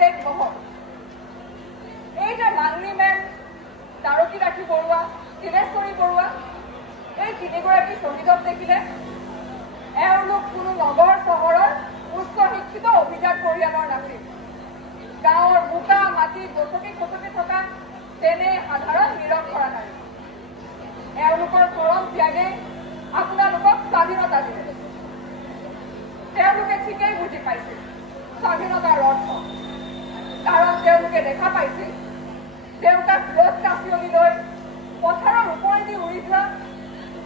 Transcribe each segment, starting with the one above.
তেজ বহল। এই যে মাংলি মেম, দ্বাৰকী ৰাখী বৰুৱা, দীনেশ্বৰী বৰুৱা, এই তিনিগৰাকী শ্বহীদক দেখিলে এওঁলোক কোনো নগৰ চহৰৰ উচ্চ শিক্ষিত অভিজাত পৰিয়ালৰ নাছিল। গাঁৱৰ বোকা মাটিত গছকি খচকি থকা তেনে সাধাৰণ নিৰক্ষৰা নাৰী। এওঁলোকৰ চৰম ত্যাগে আপোনালোকক স্বাধীনতা দিলে। তেওঁলোকে ঠিকেই বুজি পাইছিল স্বাধীনতাৰ অৰ্থ, কাৰণ তেওঁলোকে দেখা পাইছিল দেউতাক ৰথ কাছিয়নি লৈ পথাৰৰ ওপৰেদি উৰি যোৱা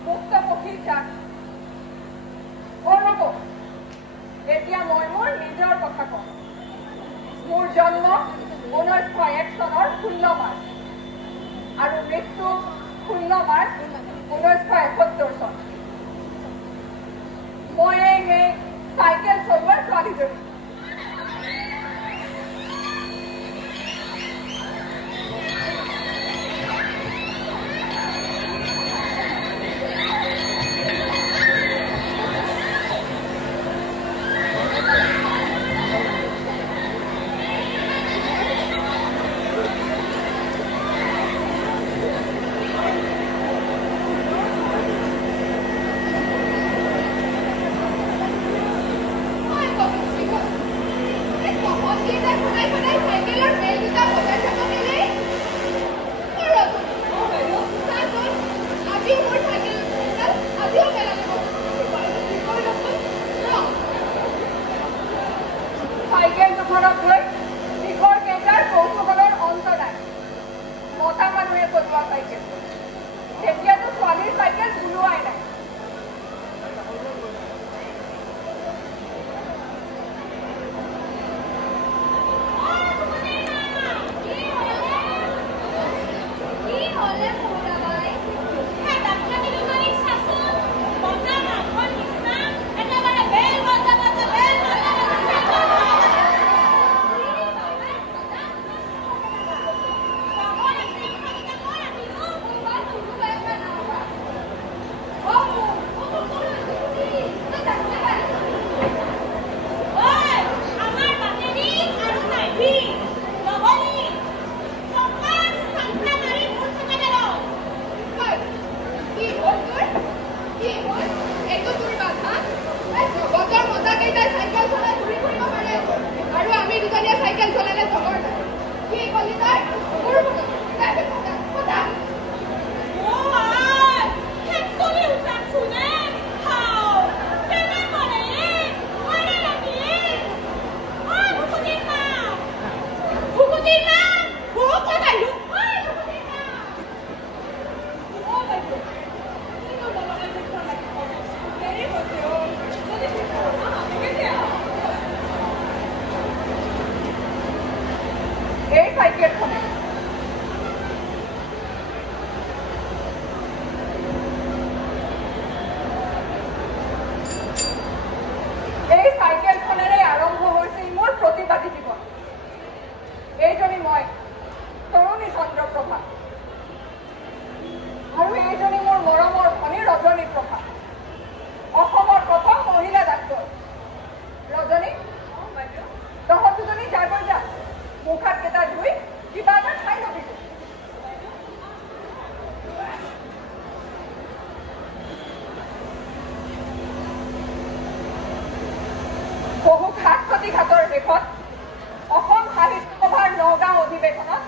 মুক্ত পক্ষীৰ জাক। এতিয়া মই মোৰ নিজৰ কথা কওঁ। মোৰ জন্ম 1901 চনৰ 16 মাৰ্চ আৰু মৃত্যু 0 মাৰ্চ 1971 চন। মই এই চাইকেল চলোৱাৰ ছোৱালীজনী। চাইকেল দুখনক লৈ দীঘৰ কেইটাৰ কৌতুহলৰ অন্ত নাই। মতা মানুহে চলোৱা চাইকেল, তেতিয়াতো ছোৱালীৰ চাইকেল ওলোৱাই নাই। এই চাইকেলখনেৰে আৰম্ভ হৈছিল মোৰ প্ৰতিবাদী জীৱন। এইজনী মই তৰুণী চন্দ্ৰপ্ৰভা আৰু এইজনী মোৰ মৰমৰ ভনী ৰজনী প্ৰভা, অসমৰ প্ৰথম মহিলা ডাক্তৰ। ৰজনী, তহঁত দুজনী যাগৈ যা, মুখ হাত কেইটা ধুই কিবা এটা খাই ল'বি। বহু ঘাট প্ৰতিঘাতৰ শেষত অসম সাহিত্য সভাৰ নগাঁও অধিৱেশনত